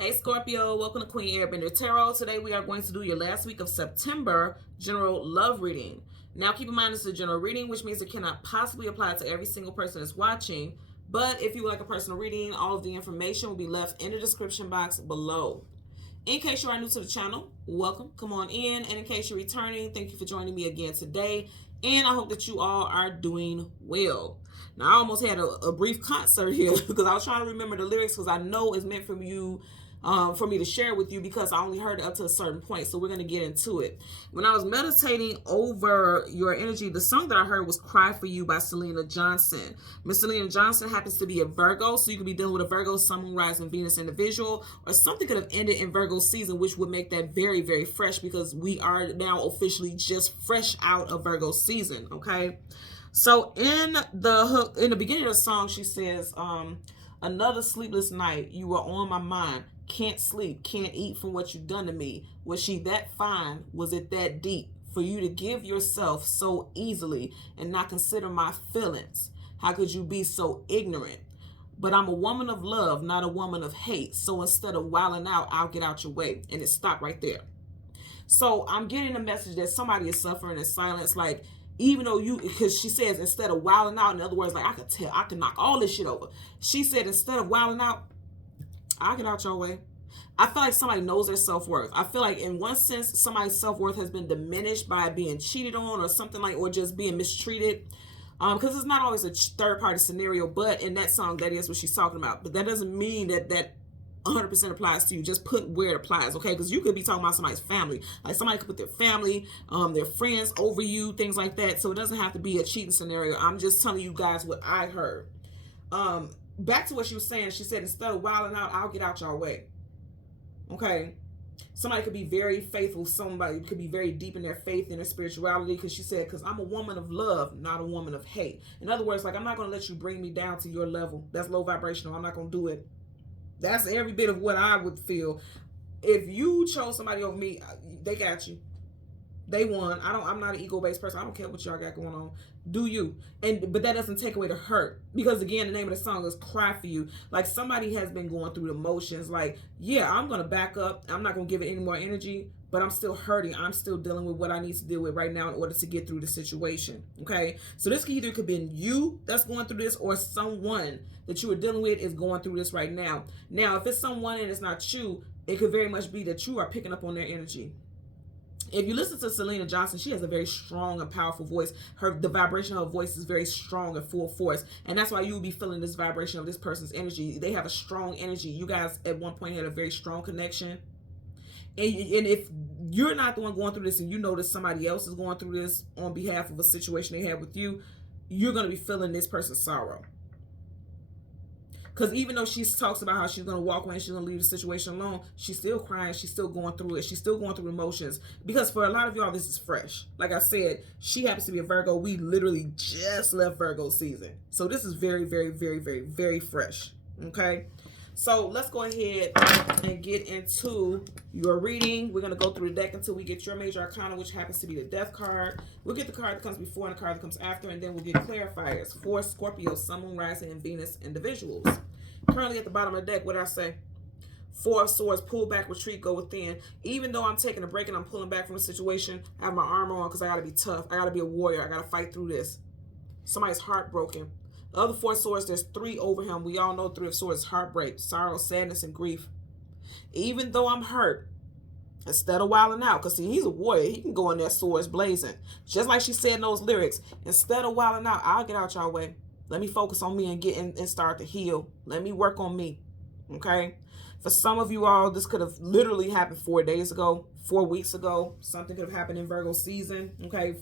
Hey Scorpio, welcome to Queen Airbender Tarot. Today we are going to do your last week of September general love reading. Now keep in mind this is a general reading, which means it cannot possibly apply to every single person that's watching. But if you would like a personal reading, all of the information will be left in the description box below. In case you are new to the channel, welcome, come on in. And in case you're returning, thank you for joining me again today. And I hope that you all are doing well. Now I almost had a brief concert here because I was trying to remember the lyrics because I know it's meant for you, for me to share with you because I only heard it up to a certain point. So we're going to get into it. When I was meditating over your energy, the song that I heard was Cry For You by Selena Johnson. Miss Selena Johnson happens to be a Virgo, so you could be dealing with a Virgo, Sun, Moon, Rising, Venus individual, or something could have ended in Virgo season, which would make that very, very fresh because we are now officially just fresh out of Virgo season, okay? So in the beginning of the song, she says, another sleepless night, you were on my mind. Can't sleep, can't eat from what you've done to me. Was she that fine? Was it that deep? For you to give yourself so easily and not consider my feelings. How could you be so ignorant? But I'm a woman of love, not a woman of hate. So instead of wilding out, I'll get out your way. And it stopped right there. So I'm getting a message that somebody is suffering in silence. Like, even though because she says instead of wilding out, in other words, like I could tell, I can knock all this shit over. She said instead of wilding out, I'll get out your way. I feel like somebody knows their self-worth. I feel like in one sense, somebody's self-worth has been diminished by being cheated on or something like, or just being mistreated. Because it's not always a third-party scenario, but in that song, that is what she's talking about. But that doesn't mean that 100% applies to you. Just put where it applies, okay? Because you could be talking about somebody's family. Like somebody could put their family, their friends over you, things like that. So it doesn't have to be a cheating scenario. I'm just telling you guys what I heard. Back to what she was saying. She said, instead of wilding out, I'll get out your way. Okay? Somebody could be very faithful. Somebody could be very deep in their faith and their spirituality. Because she said, because I'm a woman of love, not a woman of hate. In other words, like, I'm not going to let you bring me down to your level. That's low vibrational. I'm not going to do it. That's every bit of what I would feel. If you chose somebody over me, they got you. They won. I'm not an ego-based person. I don't care what y'all got going on. Do you? But that doesn't take away the hurt. Because again, the name of the song is Cry For You. Like somebody has been going through the motions. Like, yeah, I'm going to back up. I'm not going to give it any more energy. But I'm still hurting. I'm still dealing with what I need to deal with right now in order to get through the situation. Okay? So this could be you that's going through this, or someone that you are dealing with is going through this right now. Now, if it's someone and it's not you, it could very much be that you are picking up on their energy. If you listen to Selena Johnson, she has a very strong and powerful voice. The vibration of her voice is very strong and full force. And that's why you will be feeling this vibration of this person's energy. They have a strong energy. You guys at one point had a very strong connection. And if you're not the one going through this and you notice somebody else is going through this on behalf of a situation they had with you, you're going to be feeling this person's sorrow. Because even though she talks about how she's going to walk away and she's going to leave the situation alone, she's still crying. She's still going through it. She's still going through emotions. Because for a lot of y'all, this is fresh. Like I said, she happens to be a Virgo. We literally just left Virgo season. So this is very, very, very, very, very fresh. Okay? So let's go ahead and get into your reading. We're going to go through the deck until we get your major arcana, which happens to be the Death card. We'll get the card that comes before and the card that comes after, and then we'll get clarifiers for Scorpio, Sun, Moon, Rising, and Venus individuals. Currently at the bottom of the deck, what did I say? Four of Swords, pull back, retreat, go within. Even though I'm taking a break and I'm pulling back from a situation, I have my armor on because I got to be tough. I got to be a warrior. I got to fight through this. Somebody's heartbroken. The other Four of Swords, there's three over him. We all know Three of Swords, heartbreak, sorrow, sadness, and grief. Even though I'm hurt, instead of wilding out, because see, he's a warrior. He can go in there swords blazing. Just like she said in those lyrics, instead of wilding out, I'll get out y'all way. Let me focus on me and get in and start to heal. Let me work on me. Okay? For some of you all, this could have literally happened 4 days ago, 4 weeks ago. Something could have happened in Virgo season. Okay?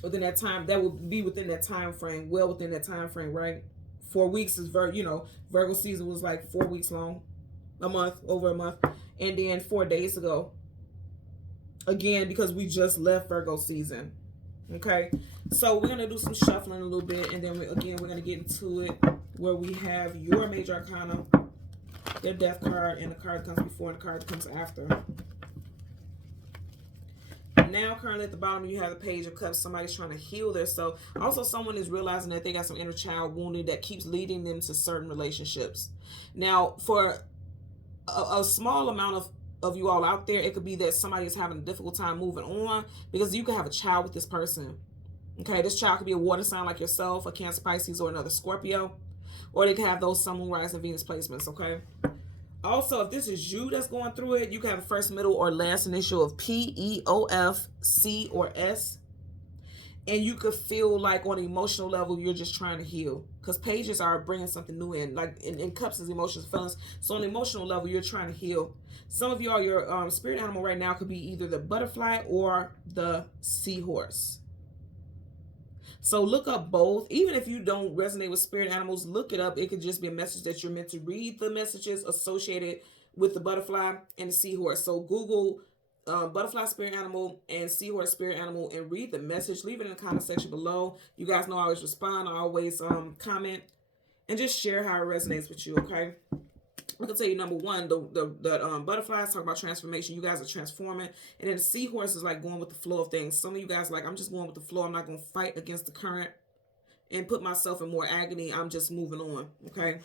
Within that time, that would be within that time frame, well within that time frame, right? 4 weeks is Virgo season was like 4 weeks long, a month, over a month, and then 4 days ago, again, because we just left Virgo season. Okay, so we're gonna do some shuffling a little bit, and then we're gonna get into it where we have your major arcana, their Death card, and the card that comes before and the card that comes after. Now, currently at the bottom, you have the Page of Cups. Somebody's trying to heal themselves. Also, someone is realizing that they got some inner child wounding that keeps leading them to certain relationships. Now, for a small amount of you all out there, it could be that somebody is having a difficult time moving on because you could have a child with this person. Okay, this child could be a water sign like yourself, a Cancer, Pisces, or another Scorpio. Or they could have those Sun, Moon, Rise, and Venus placements, okay? Also, if this is you that's going through it, you can have a first, middle, or last initial of P, E, O, F, C, or S. And you could feel like on an emotional level, you're just trying to heal. Because pages are bringing something new in. Like in cups is emotions, feelings. So on an emotional level, you're trying to heal. Some of y'all, your spirit animal right now could be either the butterfly or the seahorse. So look up both. Even if you don't resonate with spirit animals, look it up. It could just be a message that you're meant to read the messages associated with the butterfly and the seahorse. So Google butterfly spirit animal and seahorse spirit animal and read the message. Leave it in the comment section below. You guys know I always respond. I always comment and just share how it resonates with you, okay? I can tell you, number one, the butterflies talk about transformation. You guys are transforming. And then the seahorse is like going with the flow of things. Some of you guys are like, I'm just going with the flow. I'm not going to fight against the current and put myself in more agony. I'm just moving on, okay?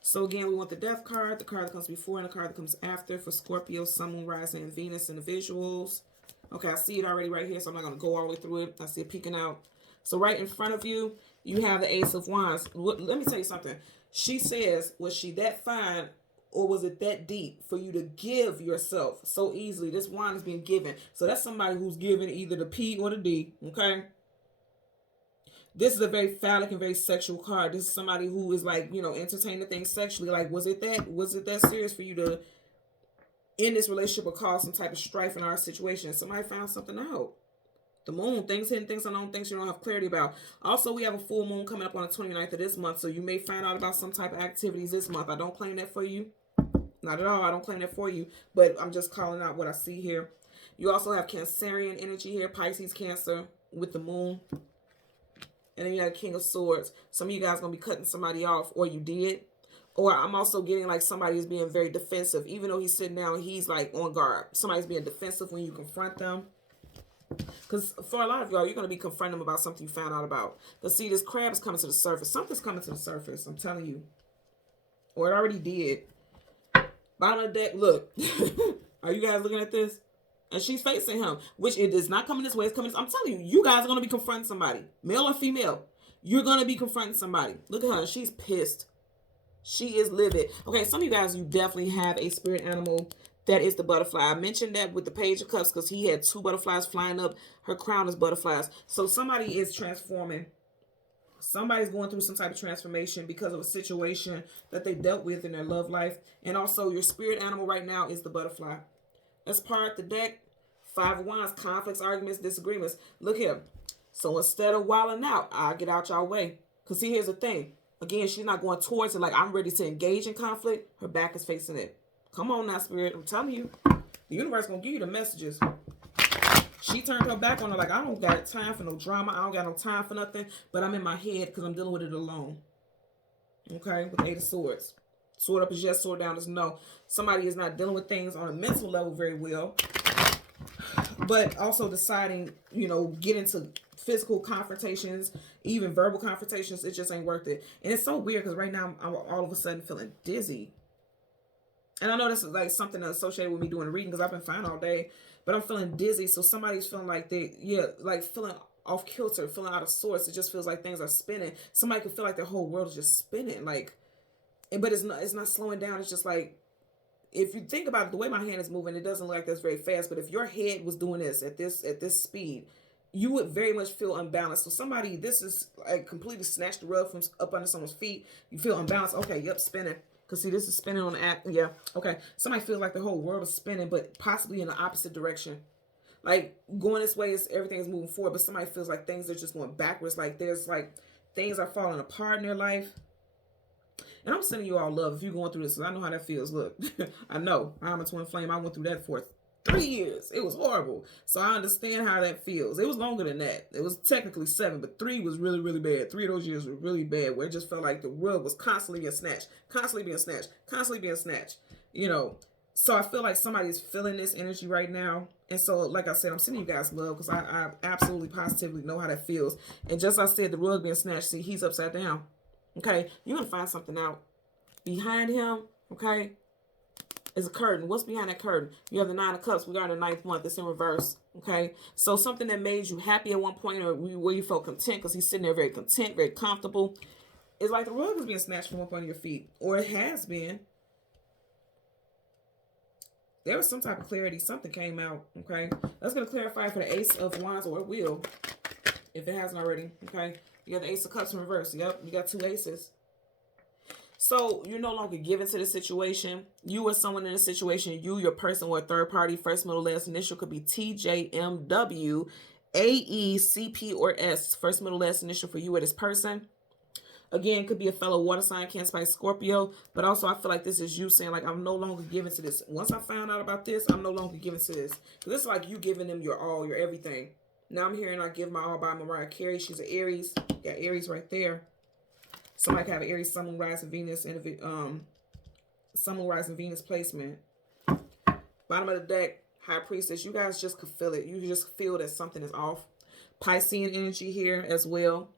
So again, we want the Death card, the card that comes before, and the card that comes after for Scorpio, Sun, Moon, Rising, and Venus individuals. Okay, I see it already right here, so I'm not going to go all the way through it. I see it peeking out. So right in front of you, you have the Ace of Wands. Let me tell you something. She says, was she that fine or was it that deep for you to give yourself so easily? This wand is being given. So that's somebody who's giving either the P or the D, okay? This is a very phallic and very sexual card. This is somebody who is like, you know, entertaining things sexually. Like, was it that serious for you to end this relationship or cause some type of strife in our situation? Somebody found something out. The moon, things hidden, things unknown, things you don't have clarity about. Also, we have a full moon coming up on the 29th of this month, so you may find out about some type of activities this month. I don't claim that for you. Not at all. I don't claim that for you, but I'm just calling out what I see here. You also have Cancerian energy here, Pisces, Cancer with the moon. And then you have King of Swords. Some of you guys are going to be cutting somebody off, or you did. Or I'm also getting like somebody is being very defensive. Even though he's sitting down, he's like on guard. Somebody's being defensive when you confront them. Because for a lot of y'all, you're going to be confronting them about something you found out about. But see, this crab is coming to the surface. Something's coming to the surface, I'm telling you. Or it already did. Bottom of the deck, look. Are you guys looking at this? And she's facing him, which it is not coming this way. It's coming. I'm telling you, you guys are going to be confronting somebody. Male or female. You're going to be confronting somebody. Look at her. She's pissed. She is livid. Okay, some of you guys, you definitely have a spirit animal. That is the butterfly. I mentioned that with the Page of Cups because he had two butterflies flying up. Her crown is butterflies. So somebody is transforming. Somebody's going through some type of transformation because of a situation that they dealt with in their love life. And also your spirit animal right now is the butterfly. Let's part the deck. 5 of Wands, conflicts, arguments, disagreements. Look here. So instead of wilding out, I'll get out y'all way. Because see, here's the thing. Again, she's not going towards it like I'm ready to engage in conflict. Her back is facing it. Come on now, Spirit. I'm telling you. The universe going to give you the messages. She turned her back on her like, I don't got time for no drama. I don't got no time for nothing. But I'm in my head because I'm dealing with it alone. Okay? With 8 of Swords. Sword up is yes, sword down is no. Somebody is not dealing with things on a mental level very well. But also deciding, you know, get into physical confrontations, even verbal confrontations. It just ain't worth it. And it's so weird because right now I'm all of a sudden feeling dizzy. And I know this is like something associated with me doing a reading because I've been fine all day. But I'm feeling dizzy. So somebody's feeling like like feeling off kilter, feeling out of sorts. It just feels like things are spinning. Somebody could feel like their whole world is just spinning. Like, but it's not slowing down. It's just like, if you think about it, the way my hand is moving, it doesn't look like that's very fast. But if your head was doing this at this speed, you would very much feel unbalanced. So somebody, this is like completely snatched the rug from up under someone's feet. You feel unbalanced. Okay, yep, spinning. Because see, this is spinning on the act. Yeah, okay. Somebody feels like the whole world is spinning, but possibly in the opposite direction. Like, going this way is everything is moving forward, but somebody feels like things are just going backwards. Like, there's like, things are falling apart in their life. And I'm sending you all love if you're going through this, because I know how that feels. Look, I know. I'm a twin flame. I went through that for 3 years. It was horrible. So I understand how that feels. It was longer than that. It was technically 7, but 3 was really, really bad. 3 of those years were really bad, where it just felt like the rug was constantly being snatched, constantly being snatched, constantly being snatched. You know, So I feel like somebody's feeling this energy right now. And so, like I said, I'm sending you guys love because I absolutely positively know how that feels. And just like I said, the rug being snatched, see, he's upside down. Okay? You're going to find something out. Behind him, okay, is a curtain. What's behind that curtain? You have the Nine of Cups. We are in the ninth month. It's in reverse. Okay? So something that made you happy at one point or where you felt content because he's sitting there very content, very comfortable. It's like the rug is being snatched from up under your feet. Or it has been. There was some type of clarity. Something came out, okay? That's going to clarify for the Ace of Wands, or it will, if it hasn't already, okay? You got the Ace of Cups in reverse. Yep, you got two aces. So you're no longer given to the situation. You or someone in a situation, you, your person, or a third party, first, middle, last initial could be T, J, M, W, A, E, C, P, or S. First, middle, last initial for you or this person. Again, could be a fellow water sign, Cancer, Pisces, Scorpio. But also, I feel like this is you saying, like, I'm no longer giving to this. Once I found out about this, I'm no longer giving to this. Because it's like you giving them your all, your everything. Now I'm hearing I Give My All by Mariah Carey. She's an Aries. Got Aries right there. Somebody could have an Aries, Sun, Moon, Rising, Venus, and Sun, Moon, Rising, Venus placement. Bottom of the deck, High Priestess. You guys just could feel it. You just feel that something is off. Piscean energy here as well.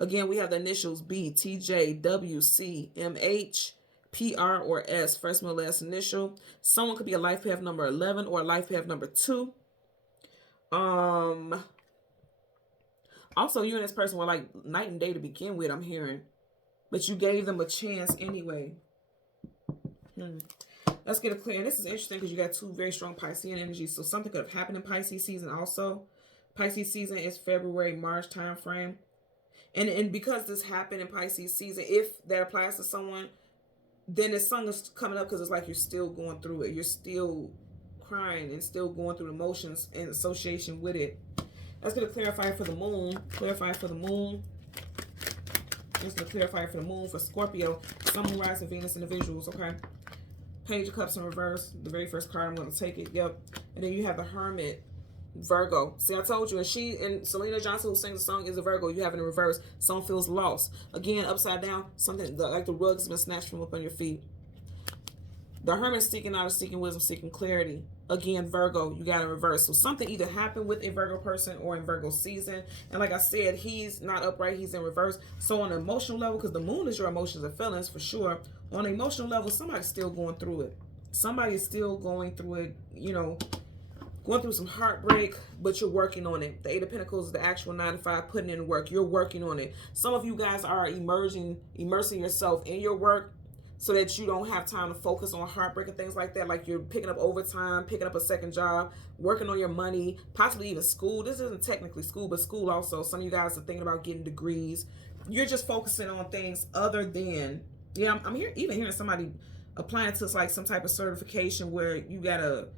Again, we have the initials B, T, J, W, C, M, H, P, R, or S. First, middle, last initial. Someone could be a life path number 11 or a life path number 2. Also, you and this person were like night and day to begin with, I'm hearing. But you gave them a chance anyway. Let's get it clear. And this is interesting because you got two very strong Piscean energies. So something could have happened in Pisces season also. Pisces season is February, March time frame. And because this happened in Pisces season, if that applies to someone, then the sun is coming up because it's like you're still going through it. You're still crying and still going through emotions in association with it. That's going to clarify for the moon. Clarify for the moon. That's going to clarify for the moon for Scorpio. Sun, Moon, Rising, Venus individuals, okay? Page of Cups in reverse. The very first card, I'm going to take it. Yep. And then you have the Hermit. Virgo. See, I told you, and Selena Johnson, who sings the song, is a Virgo. You have it in reverse. Someone feels lost. Again, upside down, something like the rug's been snatched from up on your feet. The Hermit seeking knowledge, seeking wisdom, seeking clarity. Again, Virgo, you got in reverse. So something either happened with a Virgo person or in Virgo season. And like I said, he's not upright, he's in reverse. So on an emotional level, because the moon is your emotions and feelings for sure. On an emotional level, somebody's still going through it. Somebody is still going through it, you know, going through some heartbreak, but you're working on it. The Eight of Pentacles is the actual 9 to 5, putting in work. You're working on it. Some of you guys are immersing yourself in your work so that you don't have time to focus on heartbreak and things like that. Like you're picking up overtime, picking up a second job, working on your money, possibly even school. This isn't technically school, but school also. Some of you guys are thinking about getting degrees. You're just focusing on things other than, yeah, I'm even hearing somebody applying to like some type of certification where you gotta,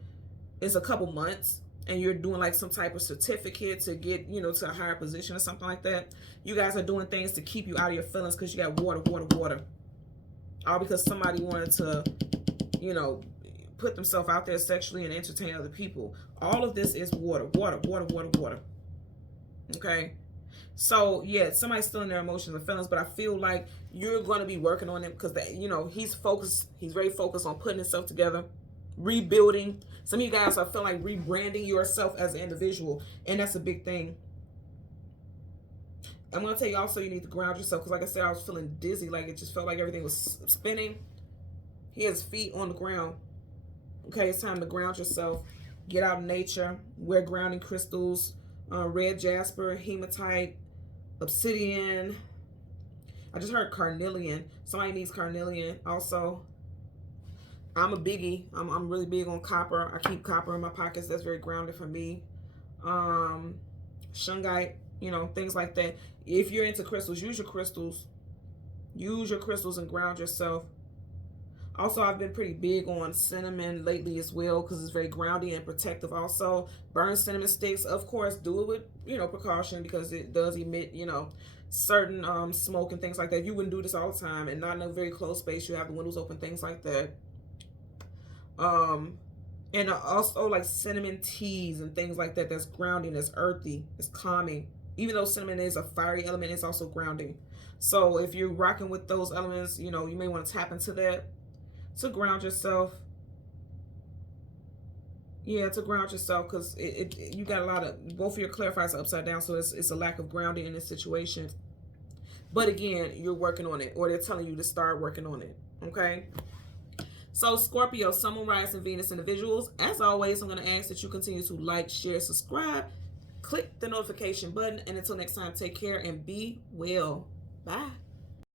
it's a couple months and you're doing like some type of certificate to get, you know, to a higher position or something like that. You guys are doing things to keep you out of your feelings because you got water. All because somebody wanted to, you know, put themselves out there sexually and entertain other people. All of this is water. Okay? So, yeah, somebody's still in their emotions and feelings, but I feel like you're going to be working on it because, you know, he's focused. He's very focused on putting himself together, rebuilding. Some of you guys are feeling like rebranding yourself as an individual, and that's a big thing. I'm going to tell you also you need to ground yourself because like I said, I was feeling dizzy. Like it just felt like everything was spinning. He has feet on the ground. Okay, it's time to ground yourself. Get out in nature. Wear grounding crystals. Red jasper, hematite, obsidian. I just heard carnelian. Somebody needs carnelian also. I'm a biggie. I'm really big on copper. I keep copper in my pockets. That's very grounded for me. Shungite, you know, things like that. If you're into crystals, use your crystals. Use your crystals and ground yourself. Also, I've been pretty big on cinnamon lately as well because it's very grounding and protective also. Burn cinnamon sticks. Of course, do it with, you know, precaution because it does emit, you know, certain smoke and things like that. You wouldn't do this all the time and not in a very close space. You have the windows open, things like that. And also like cinnamon teas and things like that. That's grounding, that's earthy, it's calming. Even though cinnamon is a fiery element, it's also grounding. So if you're rocking with those elements, you know, you may want to tap into that to ground yourself. Yeah, to ground yourself, because you got a lot of, both of your clarifiers are upside down, so it's a lack of grounding in this situation. But again, you're working on it, or they're telling you to start working on it. Okay. So Scorpio, Sun, Moon, Rising, Venus individuals, as always, I'm going to ask that you continue to like, share, subscribe, click the notification button, and until next time, take care and be well. Bye.